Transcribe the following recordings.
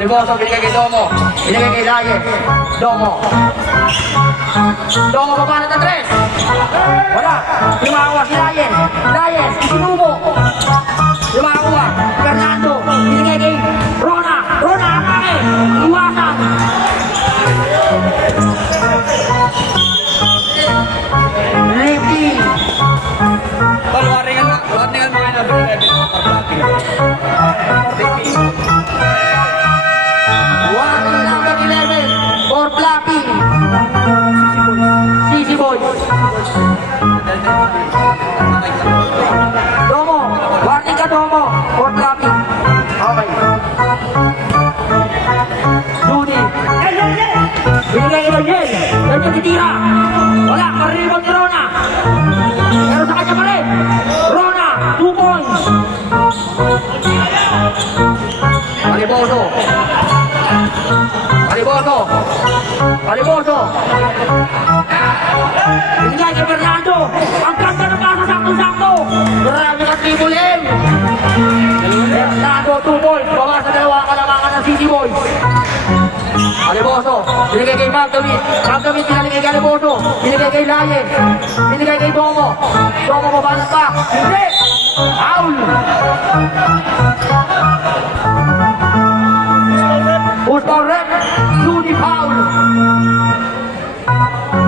Maliboso, binigay kay Domo. Binigay kay Laye. Domo. Domo, baba na Andres. Wala. Lumawa si Laye. Laye, isinubo. Lumawa. Fernando. Binigay kay Rona. Rona, akake. Iwasan. Ricky. Waringan mo ngayon na Warning number 11 for Flappy. Sisi Boy. Domo. Warning ka Domo for Flappy. Okay. Judy. Binigay kay Daniel. Daniel titira. Wala. Karibang ni Rona. Pero sa kanya pa rin. Rona. 2 points. Maliboso. Maliboso. Maliboso. Binigay kay Fernando. Ang ganda ng pasa, sakto-sakto. Marami ka triple M. Fernando, 2 points. Bawa sa dalawa kalamangan ng City Boys. Maliboso. Binigay kay Magdawid. Magdawid pinamigay kay Maliboso. Binigay kay Laye. Binigay kay Domo. Domo mabalas pa. Hindi. Foul. Who's foul rep? Judy foul.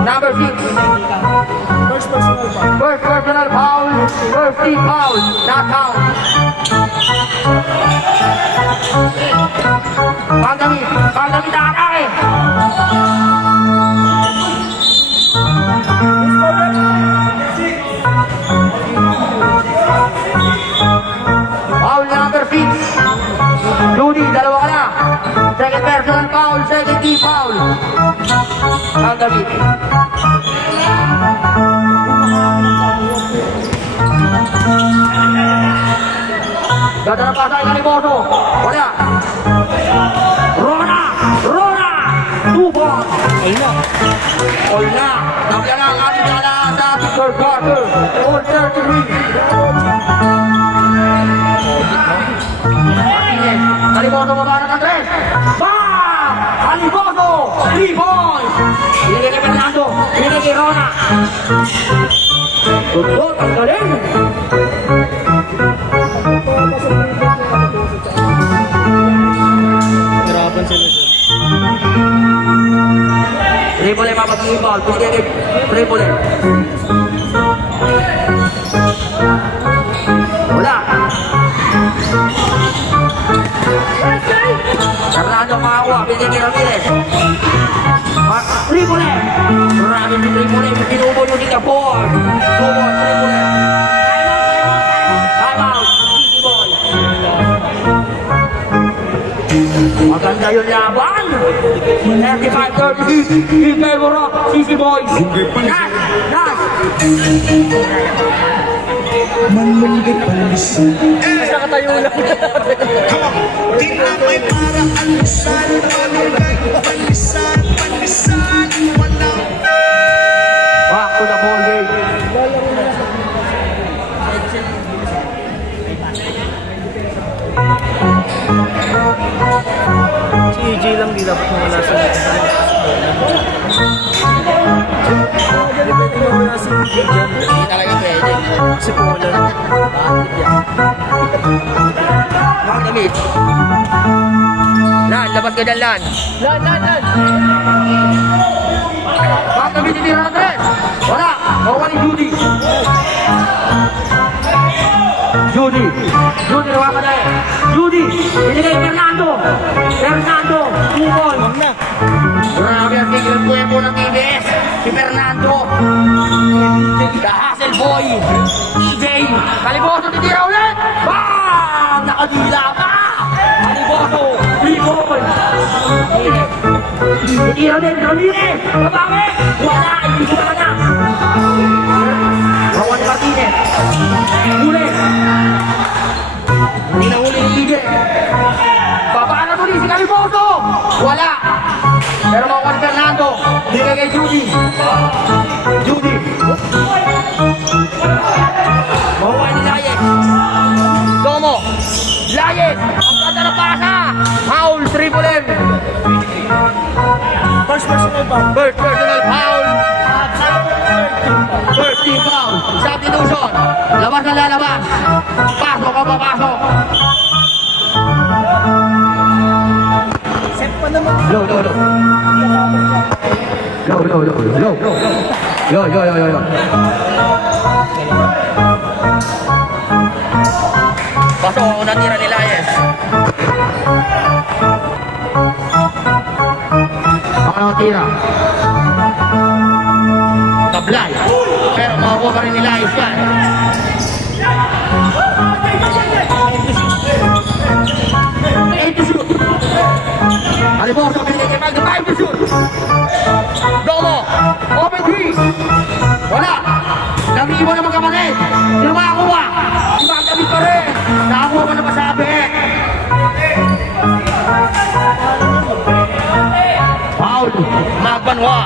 Number 6. First personal foul. First team foul. Not count. Magdamit. Magdamit ang atake. Foul number 6. Judy, dalawa ka na. Second personal foul, second team foul. Magdamit. Ganda ng pasay ka ni Boso. Wala. Rona! Rona! 2 points. All na. Tapos na ang ating dalaan sa ating third quarter. All 33. Maliboso baba ng Andres. Bam! Maliboso! 3 points. Binigay kay Fernando. Binigay kay Rona. Tutut, ang galing. hirapan sila dyan. Triple M mapag-ibal. Binigay kay Triple M. Wala. Fernando makakuha. Binigay kay Ramirez. Triple M. Marami si Triple M. Pinubo nyo si Kapor. Subo, Triple M. Time out. City Boy. Maganda yun laban. 35-30. Higay mo rock. City Boys. Nas! Nas! Manlunggit palisan. Nakatayo lang. Di na may para alisan. Manlunggit palisan. Palisan. Walang Back to the ball game. Si EJ lang di dapat mawala sa wala si EJ dyan. Hindi talaga pwede. Si Polan. Magdamit. Lan, labas ka dyan, Lan. Lan! Magdamit si Andres. Wala. Makuha ni Judy. Judy, nawa ka na eh. Judy, binigay Fernando. Fernando, 2 points. Grabe ang tigil ang kuya po ng TBS. Si Fernando. The Hustle Boy. EJ. Maliboso, titira ulit. Bam! Nakadila pa. Maliboso, 3 points. Titira din, Ramirez. Babawi. Wala, hindi ko pa na. Rawan Martinez. Huli. Hindi na huli yung EJ. Babaan na tuloy si Maliboso. Wala. Pero makuha ni Fernando. Bigay kay Judy. Judy. Makuha ni Layes. Domo. Layes. Ang ganda na pasa. Foul. Triple team foul. Substitution. Labas na lalabas. Pasok o papasok. Set pa naman. Low. Yo. Pasok ang unang tira ni Layes. Pangalawang tira. Tablay. Pero makukuha pa rin ni Layes yan. Eight to shoot. Aliboso, pinigay kay Magda. 5 to shoot. Domo. Open 3. Wala. Nag-iwan ng magkapatid. Sino makakuha? Si Magdamit pa rin. Nakakuha ka na masabi. Foul. Magbanwa.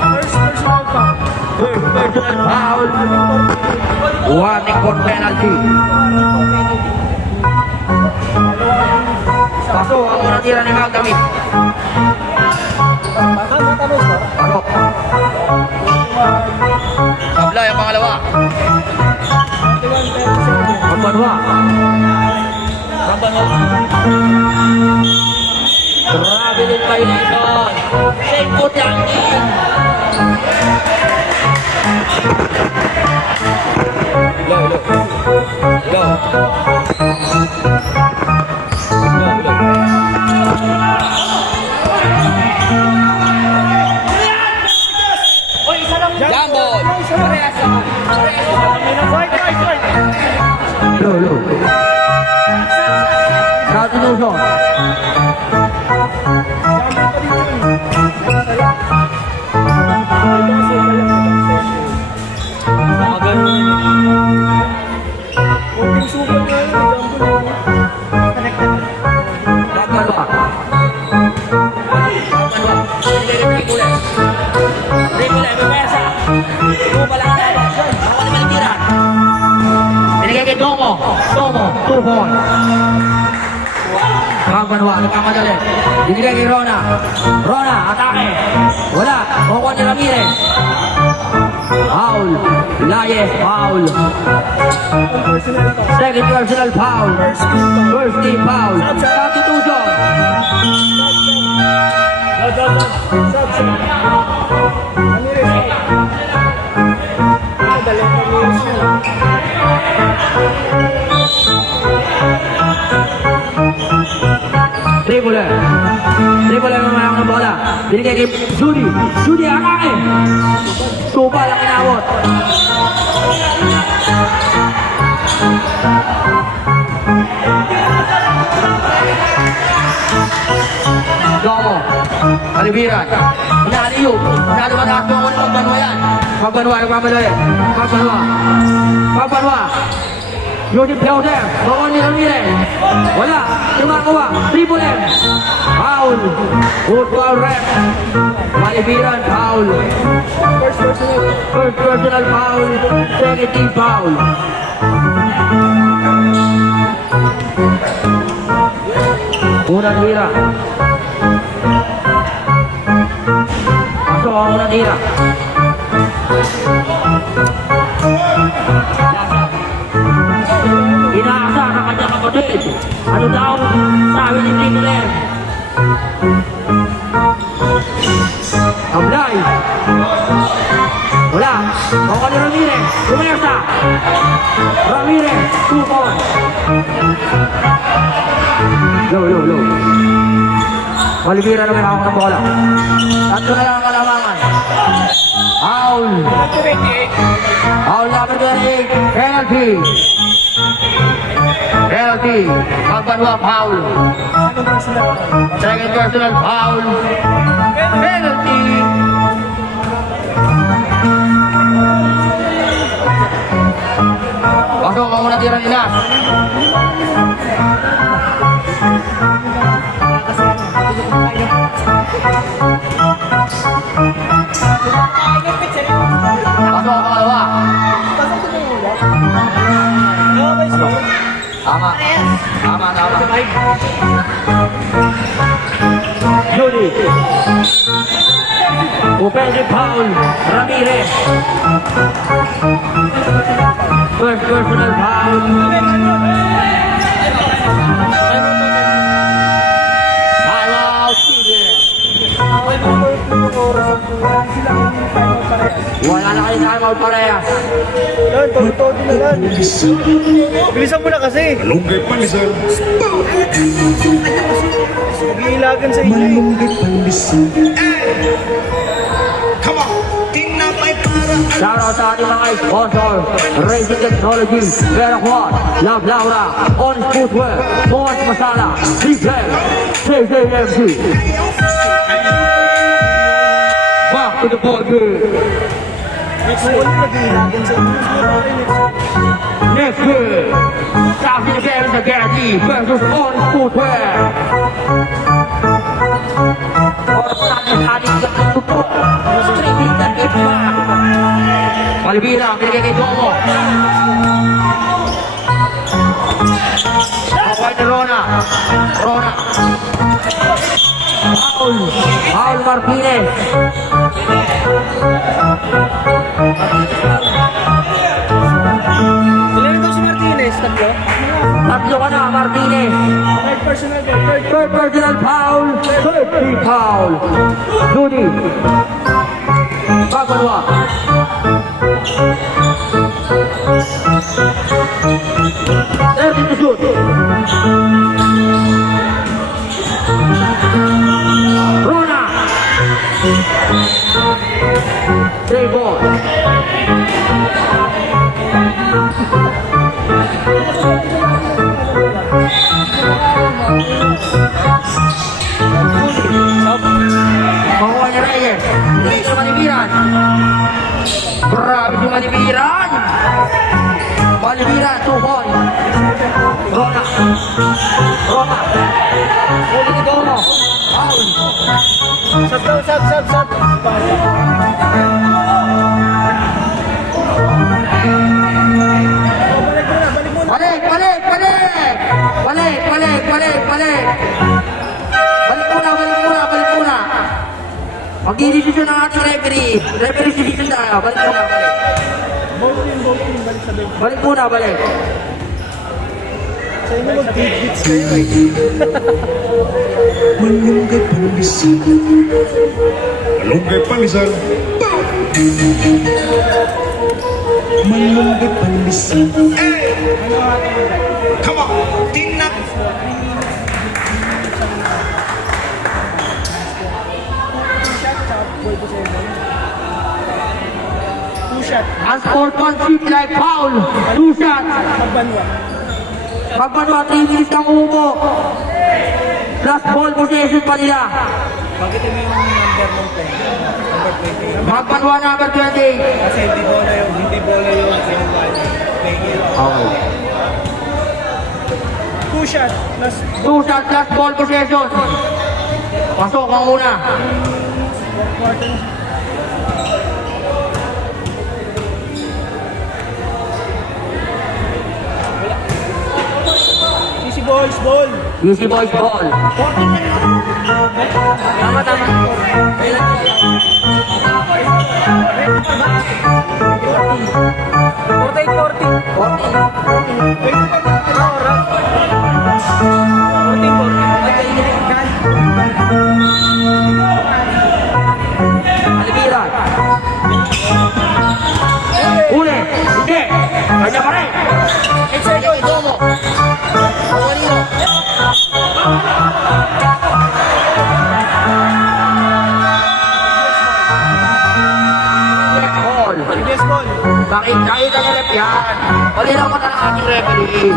First personal foul. Personal foul. Warning for penalty. Paso ang unang tira ni Magdamit. Pasok. Sablay ang pangalawa. Magbanwa. Grabe din violation. Shake po tiyangin. Jambon. Low. Substitution. Kunting sugat nga yun. Jambon. Magbanwa. Binigay kay Domo. 2 point. Magbanwa, nagkamadali. Binigay kay Rona. Rona, atake. Wala. Kukuha ni Ramirez. Foul. Layes, foul. Second personal foul. First team foul. Substitution. Dribble ang mamayang ng bola. Binigay kay Judy. Judy, atake. Tupa lang inawot. Domo. Alibiran. Inaliyo. Masyado mataas mo ako ng Magbanwa yan. Magbanwa, nagmamadali. Magbanwa. Joseph Pelder. Bawang ni Ramirez. Wala. Tumakuha. Dribble. Foul. Football ref. Malibiran. Foul. First personal foul. Second team foul. Unang tira. Pasok ang unang tira. Inaasa sa kanyang kapatid. Ano daw sabi ni Nicolas? Tablay. Wala. Baka ni Ramirez. Rumersa. Ramirez. 2 points. Low. Malibira naman ako ng bola. Tatlo na lang ang kalamangan. Foul. Foul number 28. Penalty. Magbanwa foul. Second personal foul. Penalty. Pasok ang unang tira nila. Pasok ang pangalawa. Tama. Judy. Defensive foul, Ramirez. First personal foul. Timeout, Tigres. Wala na kayo timeout parehas. Lan, todo na lan. Bilisan mo na kasi. Malunggay pandesal. Mag-iilagan sa inyo. Malunggay pandesal. Come on, tinapay para Shoutout sa ating mga sponsor, Racing Technology, Veraquat, Love Laura, Honest Footwear, Boss Masala, Replay, CJMC. Back to the ball game. Next one, mag-iilagan sa inyo. Next game, Southern Games Agadi versus Honest Footwear. Oras natin sa ating gagawin. Streaming na game pa. Palibira, binigay kay Domo. Kaway ni Rona. Rona. Paul Martinez. Ilan ito si Martinez? Tatlo? Tatlo ka na, Martinez. Third personal goal. Third personal foul. Third free foul. Judy. Bagalwa. Ready to shoot. Rona. Three ball. Makuha ni Reyes. Hindi siya manibiran. Grabe siya manibiran. Manibiran, 2 points. Rona. Rona. Uli ni Domo. Foul. Sab daw, sab. Balik. Balik muna. Mag-i-decision ang ating referee. Referee decision tayo. Balik muna. Balik muna. Sa inyo mag-digits kayo eh. malunggay pandesal. Malunggay pandesal. Malunggay pandesal. Come on, tinap. Two shot. Ang sportsmanship like foul. 2 shots. Pagbanwa. Pagbanwa, 3 minutes kang umupo. Plus ball possession pa nila. Bakit mo yung number ng play? Number 20. Magbanwa number 20. Kasi hindi bola yung Okay. Two shot. Plus 2 shots plus ball possession. Pasok ang una. quarter. Easy boys, ball. Easy boys ball. Tama. 40. Alibiran. Uli. Hindi. Kanya pa rin. Inside Domo. Aguarino. Yes, ball. Nakita niya rep yan. Malinaw ko na ng ating referee.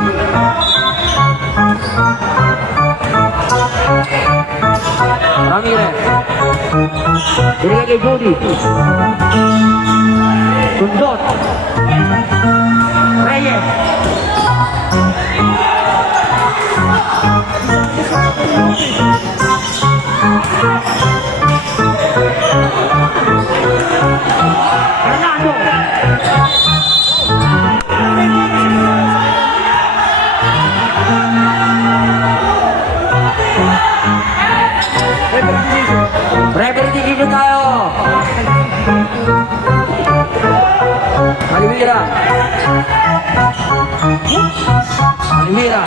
Ramirez. Binigay kay Judy. Sundot. Reyes. Fernando. Referee decision. Substitution tayo. Malimira. Malimira.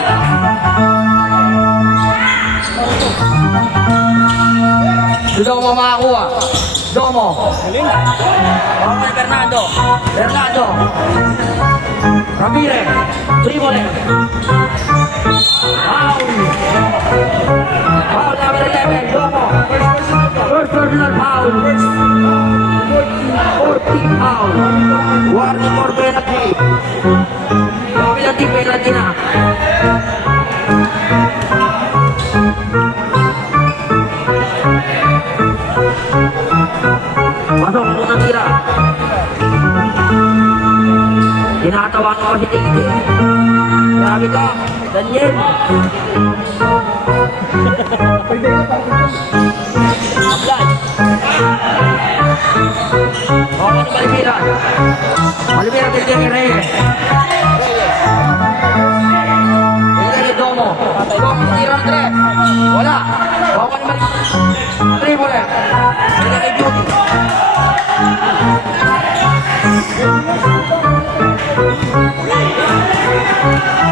Domo makakuha. Domo. Okay, Fernando. Fernando. Ramirez. Tribole. Foul. Foul number 11. Domo. First personal foul. 14 foul. Warning for penalty. Penalty na. Pasok unang tira. Tinatawa ko si Titi. Grabe ka, Daniel. Apply. Okay, Malibiran. Malibiran, Titi Reyes. Hindi Domo. Domo, tira 3. Wala. Okay naman. 3 muli. Hindi kay Judy.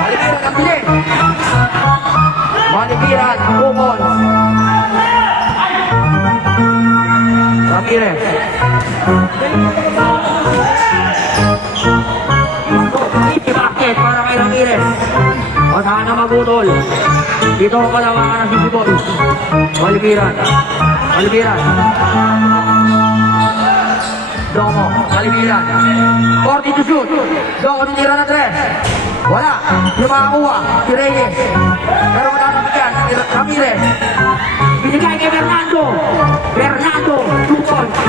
Malibiran ang bilis. Malibiran, Bukol. Ramirez. Easy basket para kay Ramirez. O sana magutol. Dito ang kalawangan ng Sisi Boys. Malibiran. Malibiran. Domo. Malibiran. 40 to shoot. Domo tinira na 3. Wala. Yung makakuha. Si Reyes. Pero wala na bigyan. Ramirez. Binigay kay Fernando. Fernando. 2 points.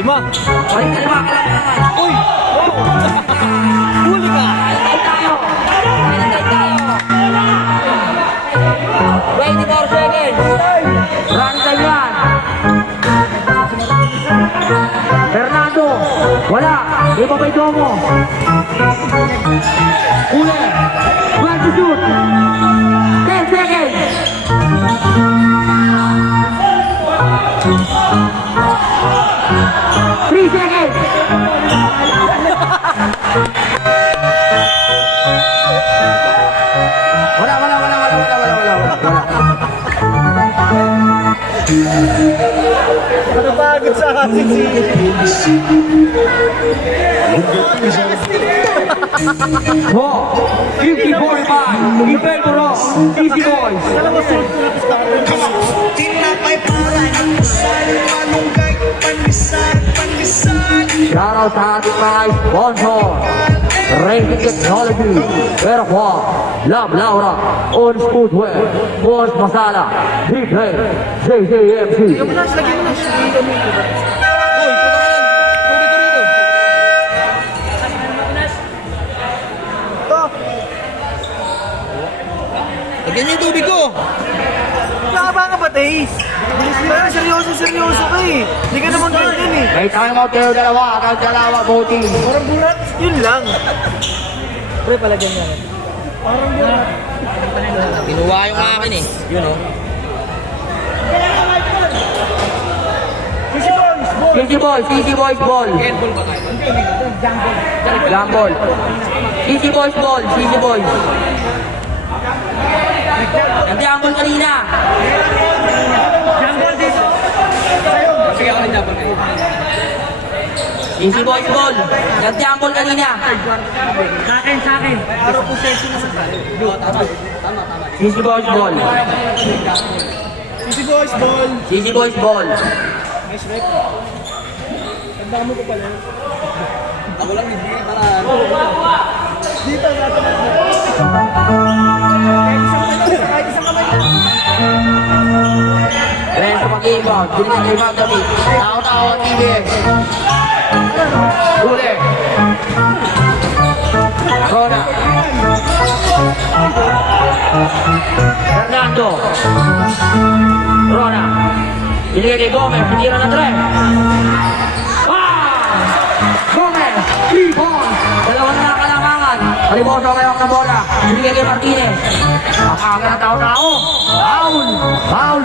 5. Balik na 5 kalawangan. Uy! Huli ka! Nantay tayo. Nantay tayo. 24 seconds. Run time yan. Fernando. Wala. Di ba may Domo? Huli. 12 to shoot. 10 seconds. Three seconds. Wala. Napagod sa akin si... Oh, 50-45. Defend mo ron. Easy Boys. Alam mo, sulot-sulot sa akin. Tinapay para Almusal, malunggay, pandesal, pandesal. Shoutout sa ating mga sponsor. Racing Technology, Verqua, Love Laura, Ons Footwear, Boss Masala, Big Head, JJMC. Lagyan mo na. Uy, puto ka yan. Tubig ko rito. Ito. Lagyan niyo yung tubig ko. Nakaba ka ba, Taze? Parang seryoso ka eh. Hindi ka naman ganyan eh. May time out kayo dalawa, voting. Parang burat. Yun lang. Pre, palagyan niya. Parang burat. Kinuha yung akin eh. Yun o. Easy Boys ball. Jambol. Easy Boys ball, Easy Boys. Nag-jambol kanina. Easy Boys ball. Nag-jambol kanina. Sa akin. Araw po session naman tayo. Easy Boys ball. Easy boys, ball. Easy Boys ball. Nice rep. Tandaan mo ko pala. Ako lang hindi para... Dito, natin na. Kahit isang kamay lang. Renzo mag-ibang. Binigyan kay Magdamit. Tao-tao ang TBS. Huli. Rona. Fernando. Rona. Binigyan kay Gomez. Pinira na 3. Gomez. 3 points. Dalawa na kalamangan. Haliboso kayo ang bola. Binigyan kay Martinez. Ang aga na tao-tao. Foul. Foul.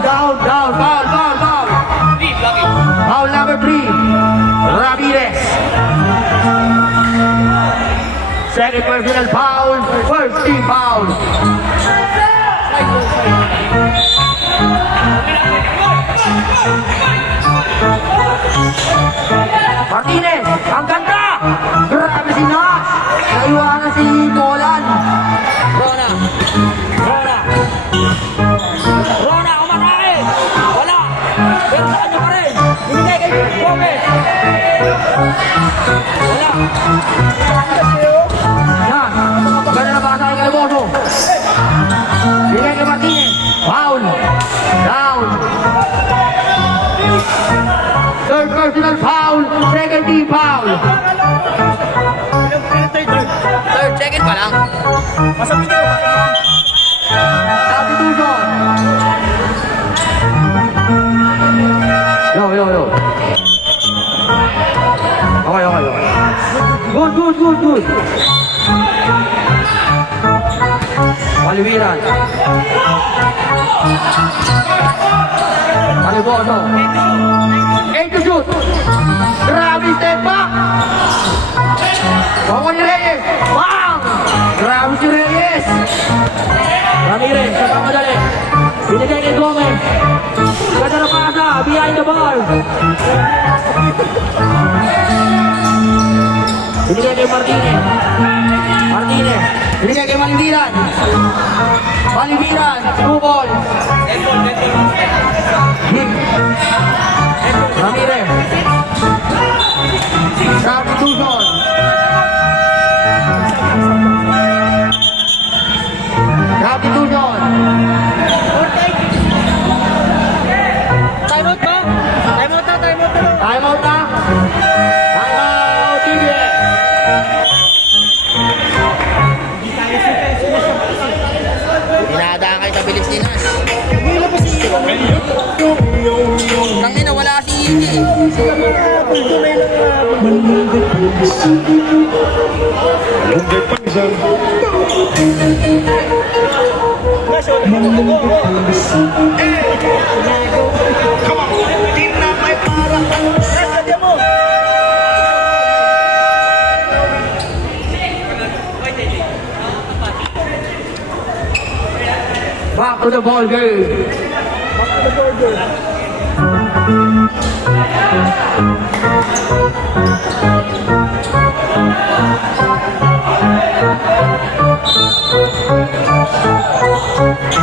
kay personal foul. First team foul. Martinez, ang ganda! Grabe si Nash! Naiwanan si Nolan. Rona. Rona. Rona, umatake! Wala! Pero sa kanya pa rin! Binigay kay Gomez! Wala! Yan. Ganda na basa kay Calboso. Bigay kay Martinez. Foul. Down. Third personal foul. Second team foul. Third, second pa lang. Substitution. Yo. Okay. Good. Paliwiran. Paliboso. 8 to shoot. Grabe step back. Bawa ni Reyes. Bang! Grabe si Reyes. Ramirez, sa pamadali. Binigay kay Gomez. Ganda na pasa, behind the ball. Binigay kay Martinez. Binigay kay Maliviran. Two ball. Hit. Ramirez. Substitution. Time out ba? Time out na. Time out, TBS. Dinadaan kayo sa bilis ni Nash. Tangina, wala si Iggy. Come on, di na may para Back to the ball game.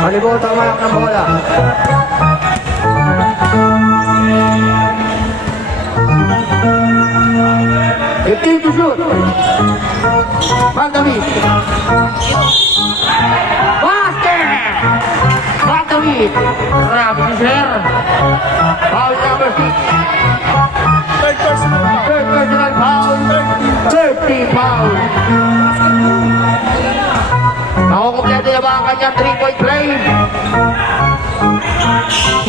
Malibot ang malak ng bola. Fifteen to shoot. Magdamit. Basket! Magdamit. Grabe si Sir. Foul number 6. Third personal foul. 30 foul. Nakukompleto na ba ang kanyang 3-point play?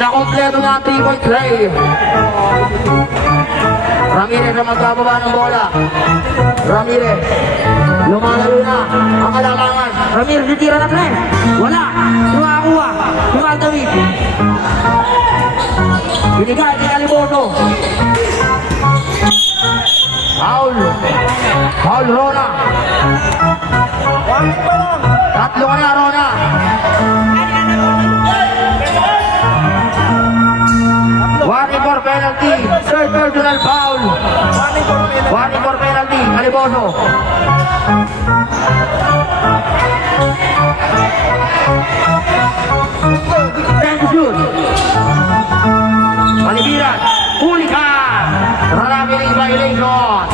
Nakompleto na ang 3-point play. Ramirez ang magbababa ng bola. Ramirez. Lumalaro na ang kalamangan. Ramirez titira na 3. Wala. Tumakuha. Tumatawid. Binigay kay Calboso. Foul. Foul Rona. Tatlo ka na Rona. Warning for penalty. Third personal foul. Warning for penalty. Calboso. Ten to shoot. Malibiran. Huli ka. Ramirez violation.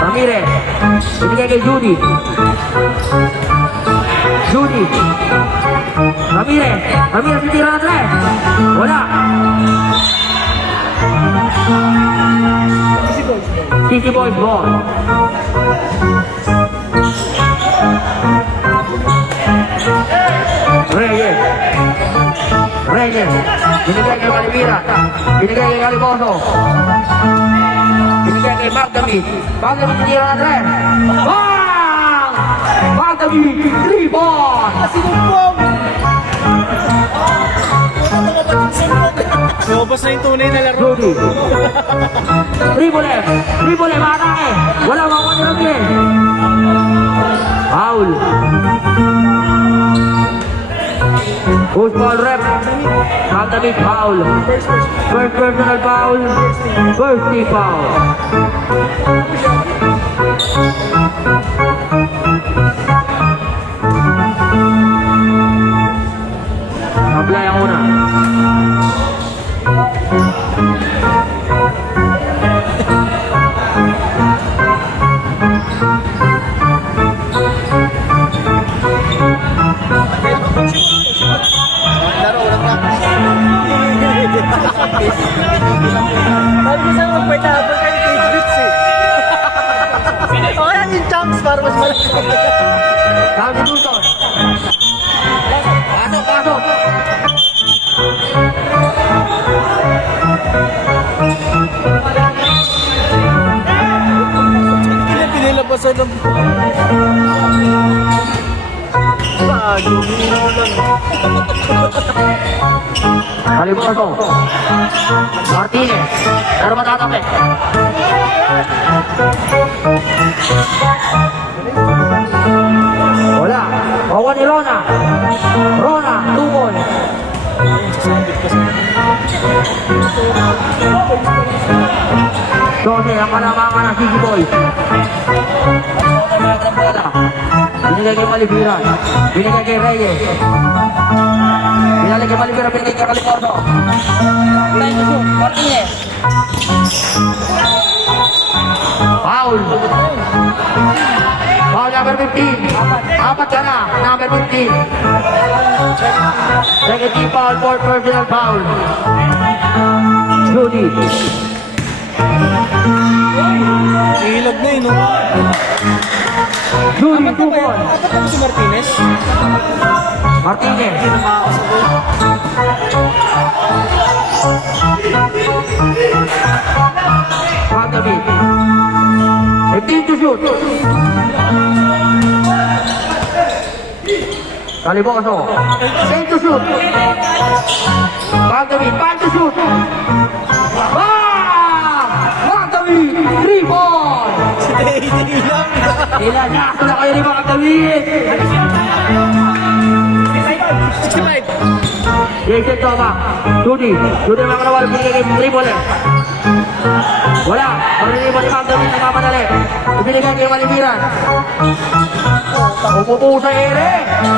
Ramirez. Binigay kay Judy. Ramirez titira na 3. Wala. Easy boys ball. Reyes. Binigay kay Maliviran. Binigay kay Calboso. Binigay kay Magdamit. Magdamit titira na 3. Bang! Magdamit 3 ball. Lumabas na yung tunay tunay na laro. Judy. Tribole. Tribole, matake. Wala, makuha nila din. Foul. Push ball rep. Magdamit foul. First personal foul. First team foul. Apply ang una. Laro, walang practice. Sabi ko sa'yo, magpahapon kayo kay Bits eh. O kaya yung chunks para mas malaki. Kami Dulton. Pasok, pasok. Pinilabasan ng... Bago, lang. Kalimuto. Martinez. Pero matatapit. Wala. Bawa ni Rona. Rona, 2 points. Jose, ang kalamangan ng Sigi Boys. Binigay kay Malibiran. Binigay kay Reyes. Binigay kay Malibiran. Binigay kay Californo. Thank you, Martinez. Foul. Foul number 15. Apat ka na. Number 15. Second team foul for personal foul. Judy. Ilag na yun, no? Judy, 2 points. Apat na si Martinez. Martinez. Pagdamit. 15 to shoot. Caliboso. 10 to shoot. Pagdamit. 5 to shoot. Pagdamit. 3 points. Ilang. Ilan na ako na kayo ni Pagdamit. 65. Jason Toma. Judy. Judy mga kanawal. Binigay kay Tribole. Wala. Marinipan ni Magdamit na mamadali. Ibinigay kay Malibiran. Umupo sa ere.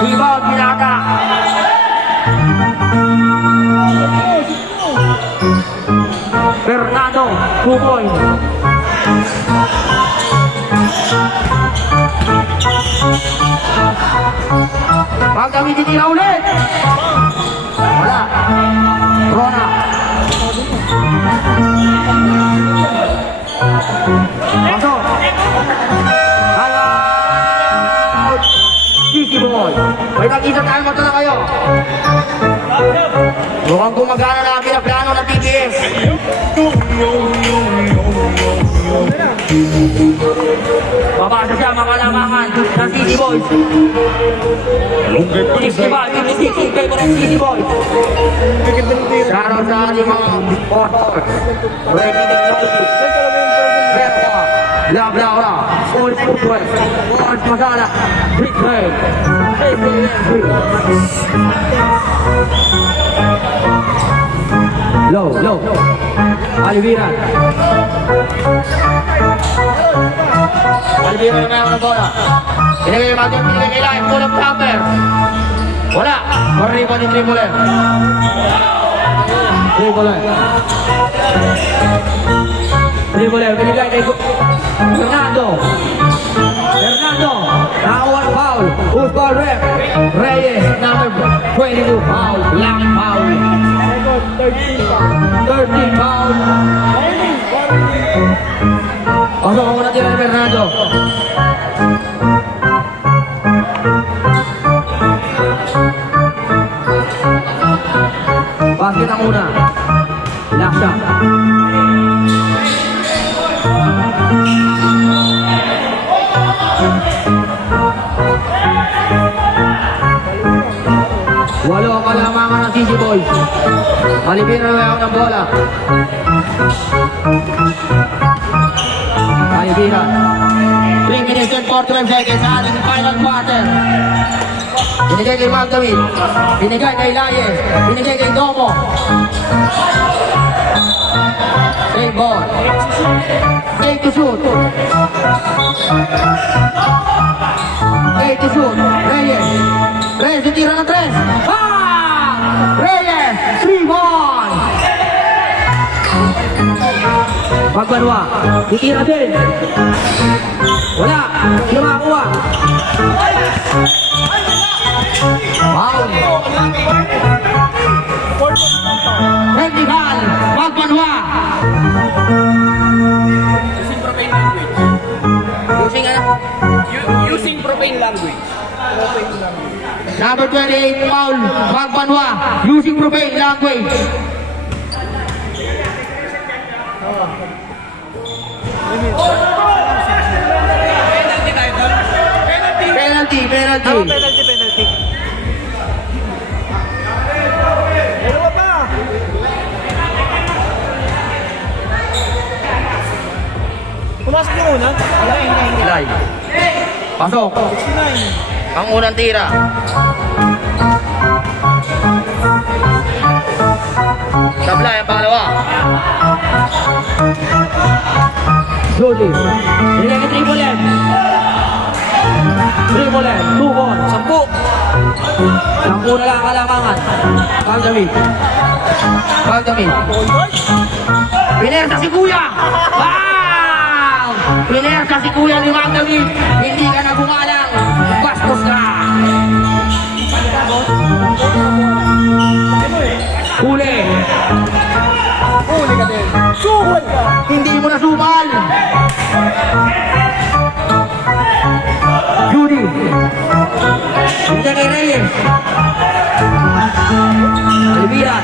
Rebound, binata. Fernando, 2 points. Magdamit titira ulit. Wala. Rona. Pasok. Timeout. Sisi Boy. May nakita tayo, mata na kayo. Mukhang gumagana na ang pinaplano ng TBS. Papasa siya mga kalamangan ng Sisi Boys. 55-56 in favor of Sisi Boys. Shoutout sa ating mga sponsors. Ready Technology. Repa. Love Laura. Old Footwear. Old Masala. Big Trail. Low. Aliviran. Aliviran na ng bola. Pinagay yung mga pinagay kay Life. Full of jumper. Wala. Mariba ni Tribole. Tribole, binigay kay Fernando. Nakakuha ng foul. Who's ball rep? Reyes, number 22 foul. Black foul. 13 foul. Pasok ako natin kay Fernando. Basket ang una. Laksa. Walo ang kalamangan ng CC Boys. Malibira na ako ng bola. Malibira. 3 minutes and 45 seconds sa ating final quarter. Binigay kay Magdawid. Binigay kay Layes. Binigay kay Domo. Save ball. Take to shoot. Take to shoot. Reyes. Reyes, tira ng 3. Reyes, 3 ball. Pagbanwa, titira din. Wala, hindi makakuha. Foul. Technical, Pagbanwa. Using profane language. Using ano? Using profane language. Number 28, foul, Pagbanwa. Using profane language. Penalty tayo doon. Penalty. Penalty, penalty. Ako, penalty, penalty. Dalawa pa. Pumasok yung una? Hindi. Live. Pasok. 69. Ang unang tira. Tabla yung pangalawa. Jody. Hindi ka triple M. Triple M. 2 ball. 10. 10 na lang kalamangan. Pagdamit. Pagdamit. Pinersa si Kuya. Wow! Pinersa si Kuya ni Magdamit. Hindi ka na gumalang. Bastos ka. Huli. Huli ka din. Suhol ka. Hindi mo na sumal. Judy. Hindi kay Reyes. Alvira.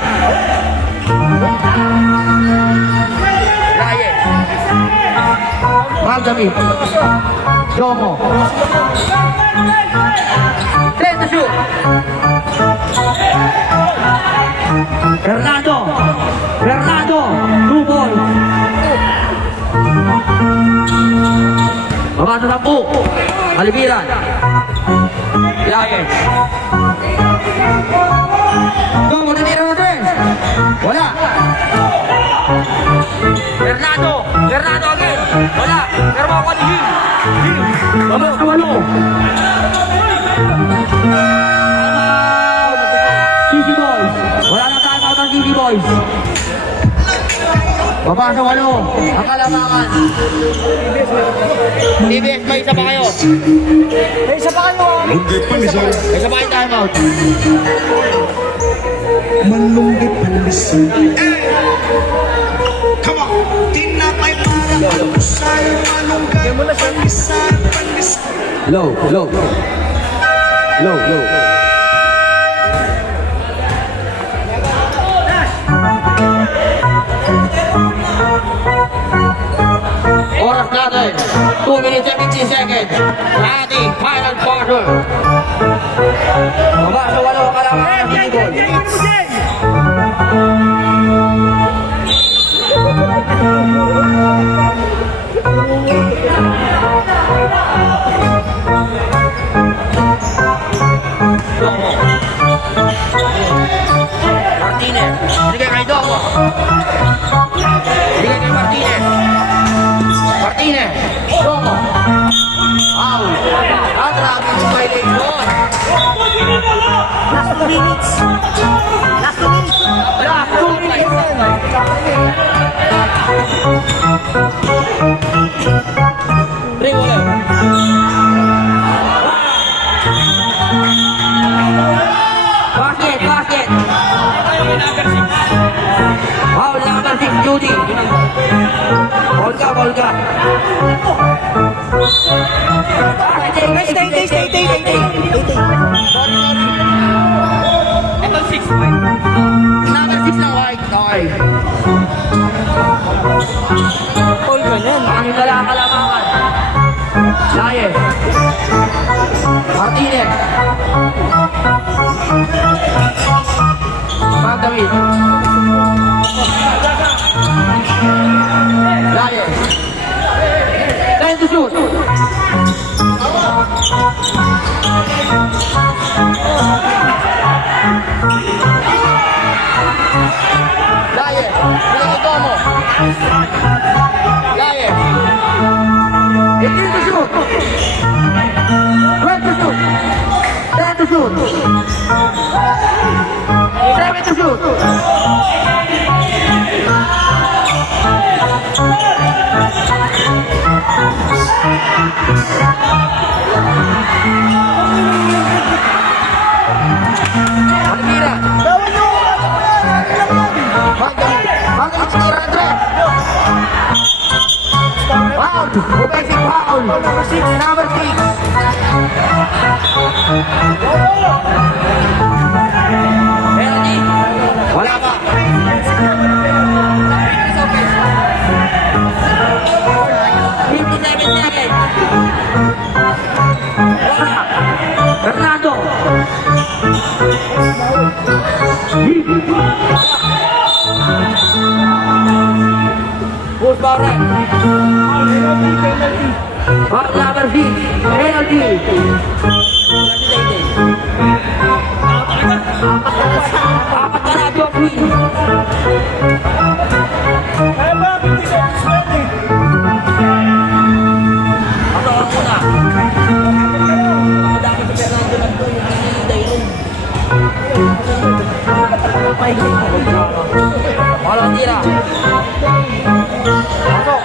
Reyes. Magdamit. Domo. Set to shoot. Fernando. Fernando. 2 ball. Baba sa 10. Alvira. Reyes. Domo na tira ng 3. Wala. Fernando. Fernando again. Wala. Pero ako ni Jim. Jim. Baba sa 8. CC Boys. Wala na time out ng CC Boys. Baba sa 8. Ang kalamangan. TBS, may isa pa kayo. May isa pa kayo. May isa pa kayo time out. Malunggit palisan. Come on! Tinapay para almusal. Malunggit palisan. Low, low. Low, low. Oras natin, 2 minutes and 15 seconds. Ating final quarter. Baba sa 8 kalamangan ng CC Boys. Martinez, binigay kay Domo. Binigay kay Martinez. Martinez, Domo. Foul. Ang traffic violation. Last 2 minutes. Last 2 minutes. Last 2 minutes. Ring ulit. Basket, basket. Foul number 6, Judy. Foul ka, foul ka. Stay. Ito 6. Number 6 na white. Okay. Call ka yan. Ang kalamangan. Layes. Martinez. damit. Laye. Time to shoot. Laye. Pinakito mo. Laye. 18 to shoot. 12 to shoot. 10 to shoot. 7 to shoot. Almira. Magaling tira, Andre. Foul. Offensive foul. Number 6. Penalty. Wala pa. 57 seconds. Wala. Bernardo. Push ball right. Foul number 6. Penalty. Apat ka na, Joffrey. Ako muna. Ang dami sa Fernando nandun, yung hinihintay rin. Walang tira. Pasok.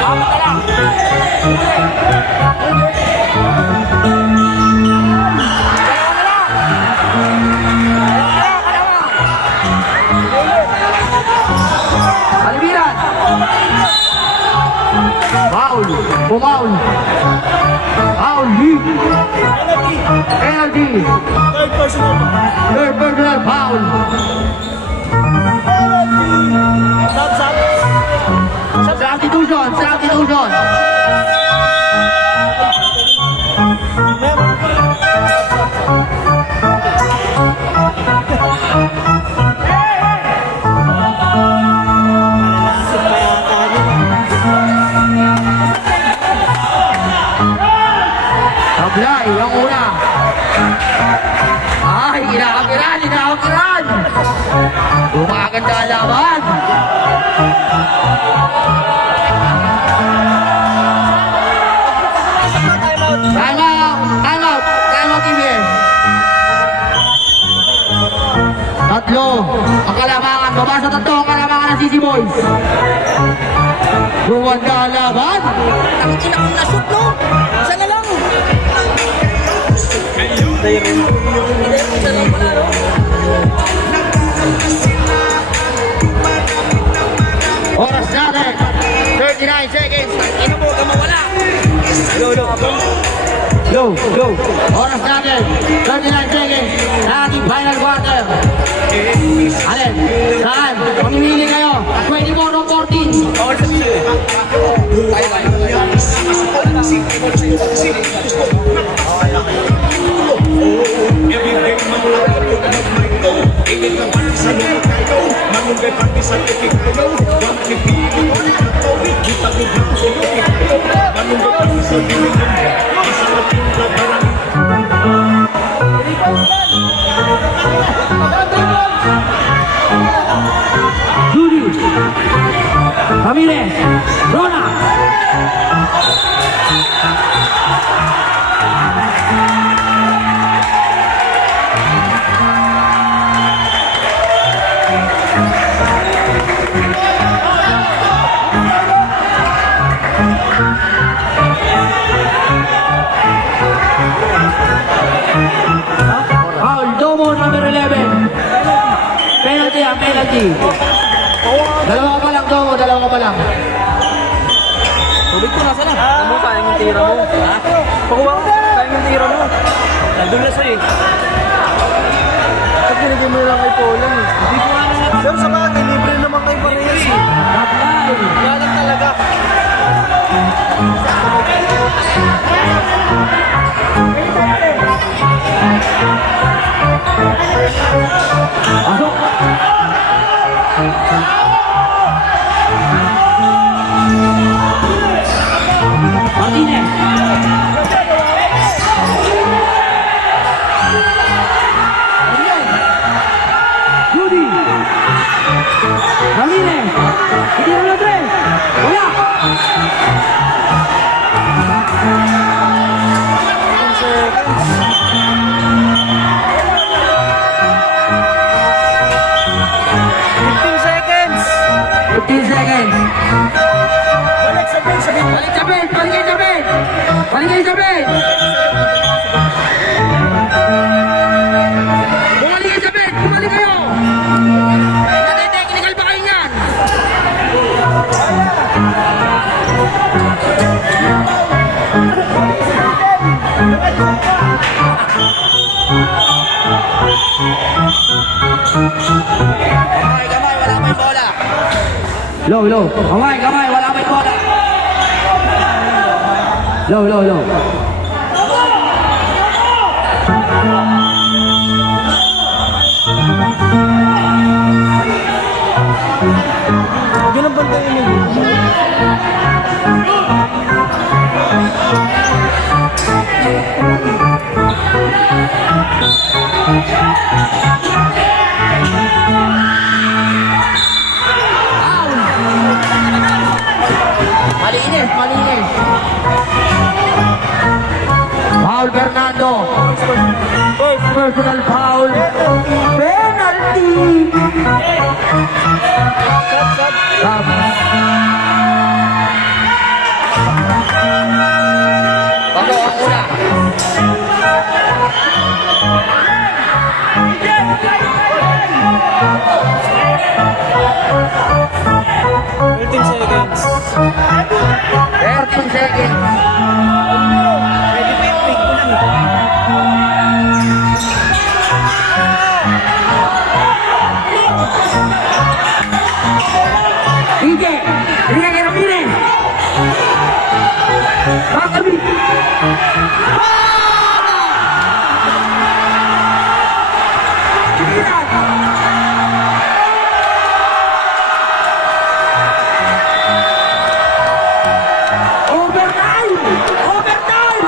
Apat ka lang. Almiran. Foul. Pumaul. Foul. Penalty. Third personal foul. Substitution. Substitution. Sablay, ang una. Ay, inakapiran. Gumaganda ang laban. Time out, TBS. Tatlo, ang kalamangan. Baba sa tatlo, ang kalamangan ng CC Boys. Gumaganda ang laban. Ang ina kong nashoot, no? Isa na lang. Isa lang pala, no? Oras natin, 39 seconds. Ina mo, ka mawala. Go. Oras natin, 39 seconds. Sa ating final quarter. Alin, saan? Mamimili kayo. 24 o 14. Judy, Ramirez, Rona. Domo number 11. Penalty. Dalawa pa lang. Tubig ko, nasa na? Ano, sayang yung tira mo. Ha? Pakuha ko, sayang yung tira mo. Nandun na siya eh. Pag binigay mo lang kay Polan eh. Hindi ko nga naman. Pero sa bagay, libre naman kay Parehas eh. Wala lang talaga. Kamay, kamay, wala pa yung bola. Low, low. Kamay, kamay, wala pa yung bola. Low, low, low. Yun ang bantayan niyo. Malinis, malinis. Foul Fernando. Personal foul. Penalty. Sab. Bago ang una. Thirteen seconds. 13 seconds. Pwede pa yung pick ko lang eh. DJ, binigay kay Ramirez. Bakit? Overtime! Overtime!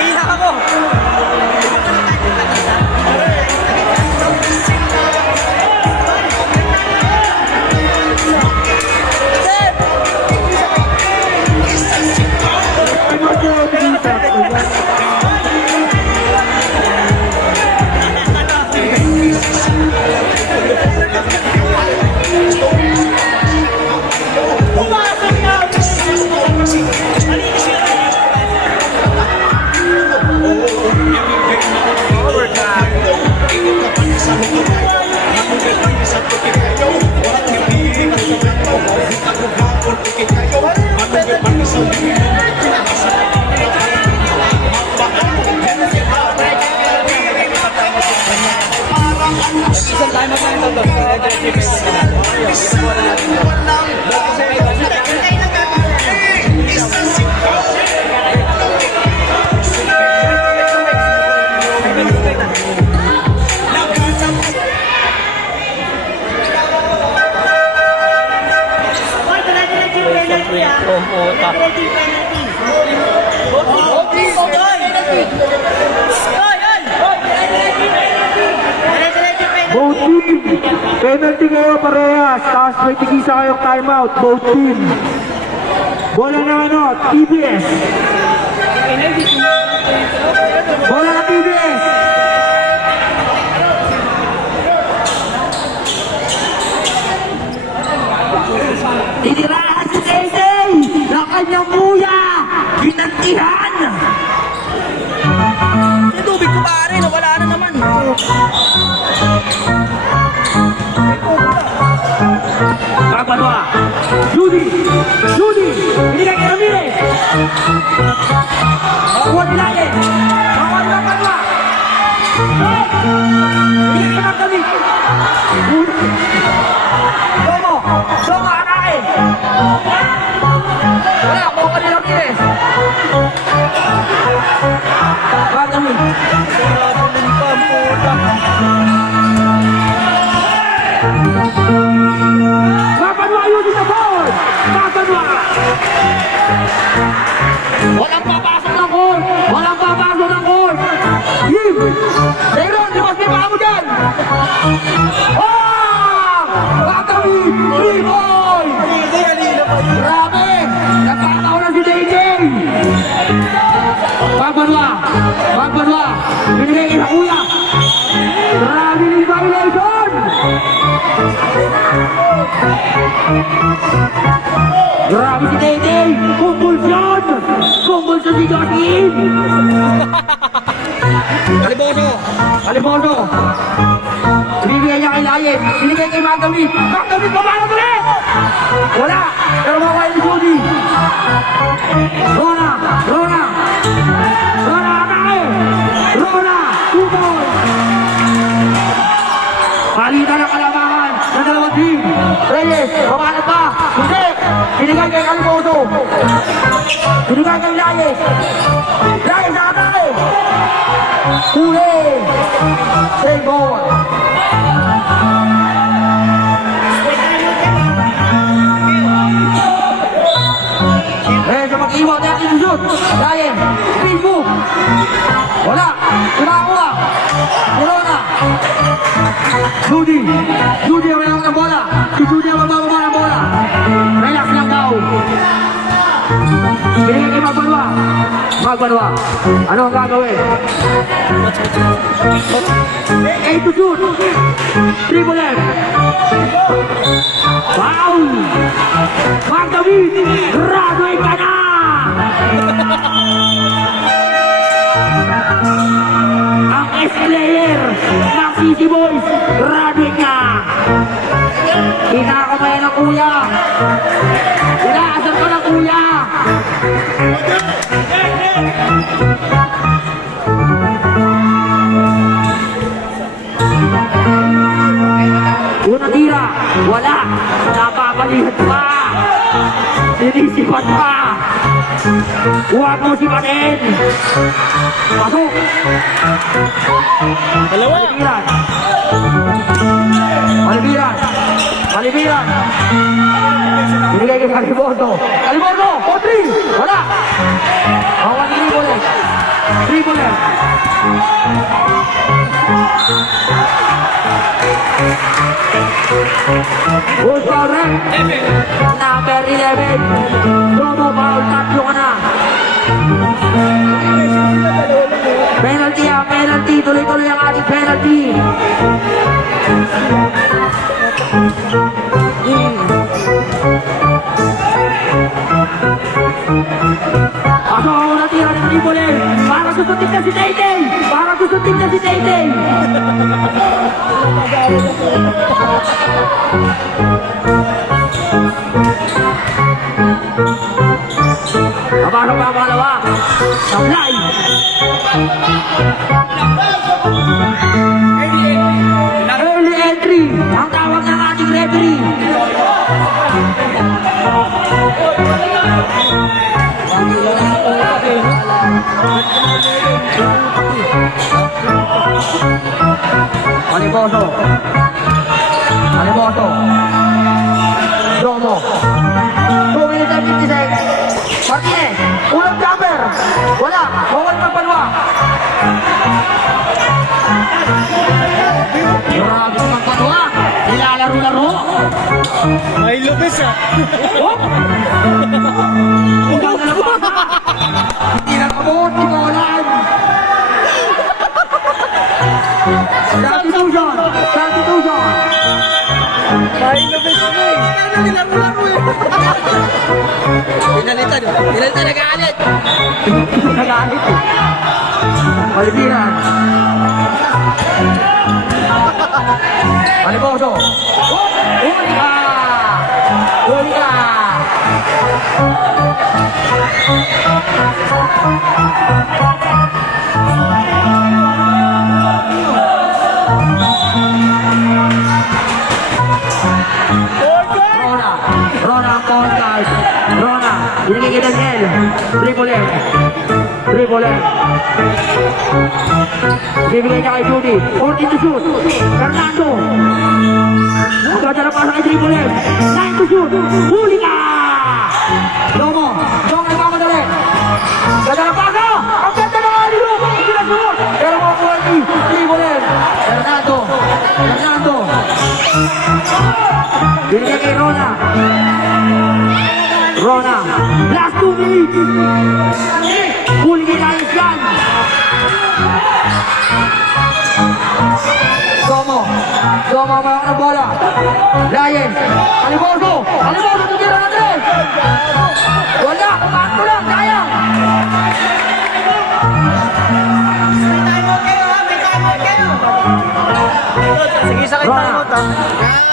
Hila ako! Isang time up lang ito doon. Both team, penalty kayo parehas, tapos may tigisa kayong timeout, both team. Bola na ano, TBS. Bola na TBS. Tinirahan si Daisy ng kanyang kuya! Binantihan! Yung tubig ko pare, nawala na naman. Pagpadwa! Judy! Judy! Binigay kay Ramirez! Makuha nila yan! Makuha nila Padwa! Binigay kay Magdamit! Somo! Somo, anake! Wala, makuha ni Ramirez. Magdamit! Papadwa yun sa ball! Papadwa! Walang papasok ng court! Walang papasok ng court! Yim! Aaron, lipas may paa mo dyan! Oh! Magdamit! Three-boy! Grabe! Nagkataon na si DJ! Papadwa! Papadwa! Binigay kay kuya! Grabe ni violation! Grabe si Dede! Kumpulsyon! Kumpulsyon si Joaquin! Kaliboso. Kaliboso! Binigay niya kay Layen! Binigay kay Magdamit! Magdamit, babala mo rin! Rona! Rona! Rona, atake! Rona! 2 points! Palitan ang kalabangan ng dalawang team. Reyes, pamanat pa? Hindi! Binigay kay Alboso. Binigay kay Reyes. Reyes, atake! Huli! Save ball! Reyes, mag-iwan niya ang shoot. Reyes, speed move. Wala! Tumakuha! Corona! Judy! Judy ang mayroon ng bola! Si Judy ang magbababa ng bola! Relax lang daw! Binigay kay Magbanwa! Magbanwa! Ano ang gagawin? 8 to shoot! Triple M! Foul! Magdawid! Graduate ka na! Ang S-player ng CC Boys, graduate na! Kinakamay ng kuya! Inaasar ko ng kuya! Unang tira, wala! Napapalihat pa! Sinisipat pa! Huwag mo sipatin! Pasok! Palibiran! Palibiran! Palibiran! Binigay kay Calibordo! Calibordo! O 3! Wala! Awan ni Triple M! Triple M! Who's foul red? Number 11! Domo foul, tatlo ka na! Penalty ah, penalty! Tuloy-tuloy ang ating penalty! Pasok ako na tira ng Triple M! Para susuntik na si Tay-Tay! Para susuntik na si Tay-Tay! Napasok pa ang pangalawa! Sablay! Early entry! Ang tawag ng ating referee! Aliboso! Aliboso! Domo! 2 minutes and 50 seconds! Martinez! Ulang jumper! Wala! Bawal magpanwa! Grabe magpanwa! Nilalaro-laro! Ay, lupis ah. Oh! Ikaw na naman! Hindi na kabot! Timolan! Substitution! Substitution! Ay, lupis na eh. Ano nilaro-laro eh. Pinalitan. Pinalitan nag-aalit. Nagalit eh. Palibiran. Aliboso. Huli ka! Huli ka! Rona. Rona ang contact. Rona. Binigay kay Daniel. Triple M. Triple M. Bibigay niya kay Judy. 14 to shoot. Fernando. Ganda na pasa kay Triple M. 9 to shoot. Huli ka! Domo. Domo na mamadali. Ganda na pasa. Ang ganda na nga nilo. Hindi na sunod. Pero makuha ni Triple M. Fernando. Fernando. Binigay kay Rona. Rona. Last 2 minutes. Huli kay Lions yan. Domo. Domo ang mga bola. Lions. Aliboso. Aliboso. Tutira na 3. Wala. Kumato lang. Sayang. Sige, sakit Rona. tayo mo. Graduate.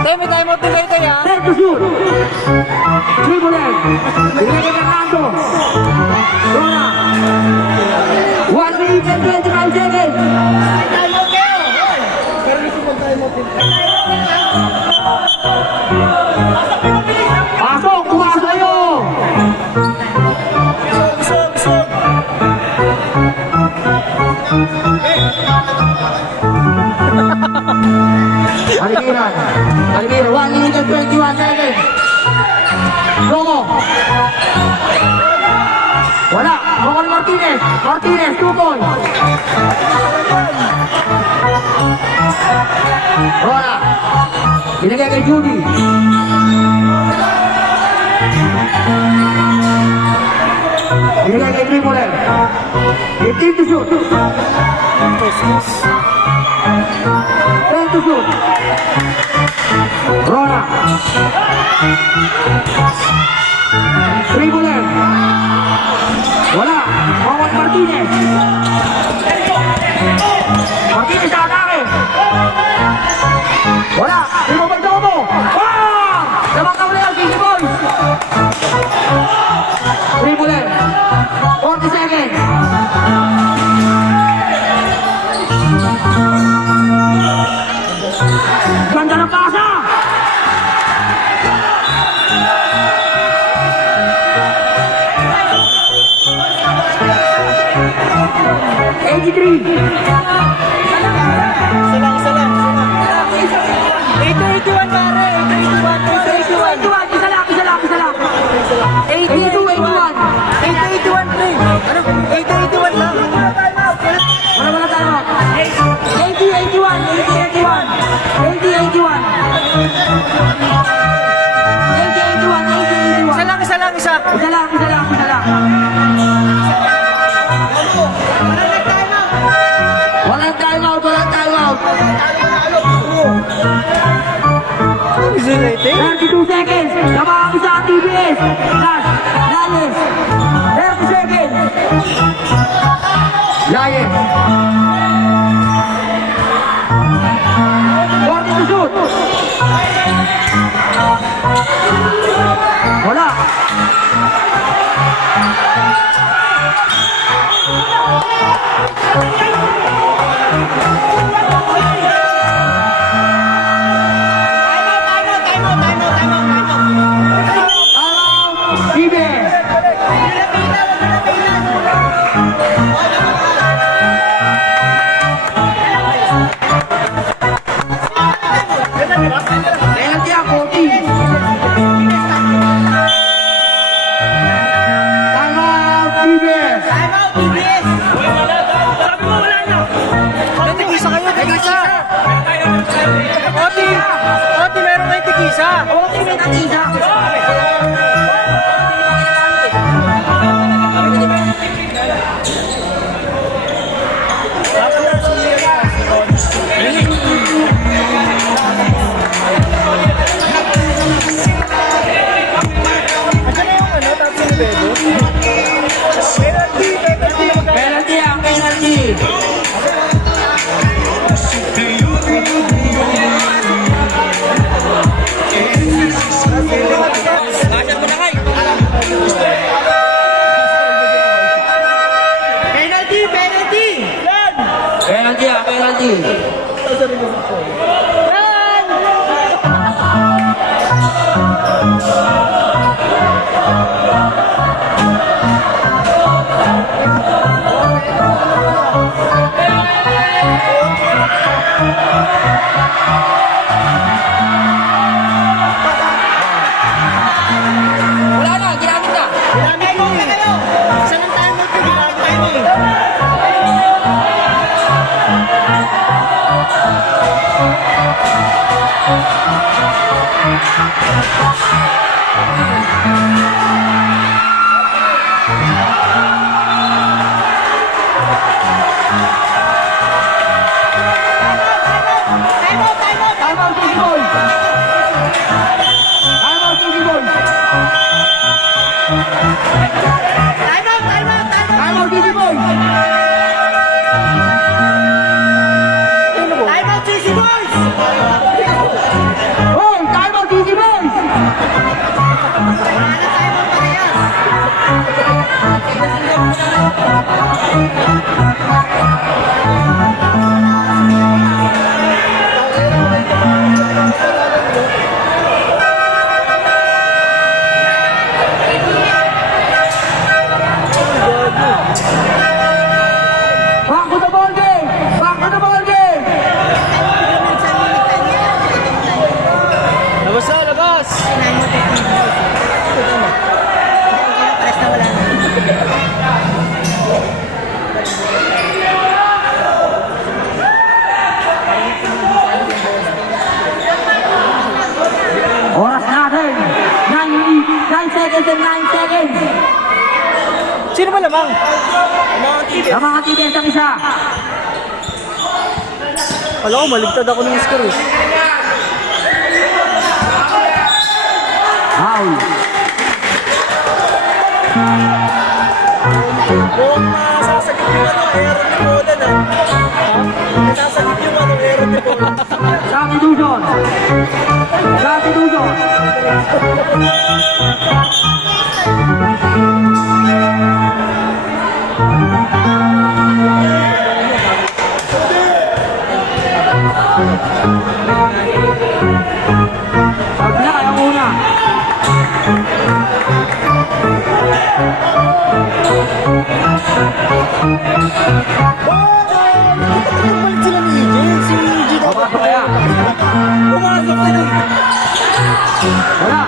Tayo, may tayo out ni Taytay ha. Set to shoot. Dribble in. Binigay kay Fernando. Rona. 1 minute and 25 seconds. Pasok, pumasok kayo. Paligiran. Paligiran. 1 minute and 21 seconds. Romo. Wala. Romo Martinez. Martinez, 2 points. Wala. Binigay kay Judy. Binigay kay Tripoler. 15 to shoot. 10 to shoot. Rona. Tripoler. Wala. Juan Martinez. Martinez sa atake. Wala. Ito ba ito mo? Wow! Sabang ka ulit ang Kiki Boys. Tripoler. 40 seconds. Ganda ng pasa! Isa lang. 881 pare, 881. Isa lang. 82, 81. 881 pre. Ano? 881 lang. Wala tayo. 80, 81. Isa lang. Isa lang. Walang timeout. Isa na ito. 32 seconds. Nabakami sa TBS. Last. Layes. 30 seconds. Layes. 40 to shoot. Wala. TBS. Penalty ang 40. Timeout, TBS. Tigisa kayo, tigisa. Oti, meron kayo tigisa. Okay, may natisa. Penalty ang penalty. Penalty ang penalty. Wala na, ginamit na. Timeout, Kiki Boys. Timeout, Kiki Boys. Timeout, Kiki Boys. Hoy, timeout, 9 seconds and 9 seconds. Sino malamang? Ang mga TBS ang isa. Alam ko, maligtad ako ng score eh. Foul. Kung sasagip yung Aaron ni Polan ah. Sasagip yung Aaron ni Polan. Substitution. Substitution. Pag na kayo muna. Balik sila ni EJ. Si EJ daw. Papasok kaya. Pumasok na. Wala.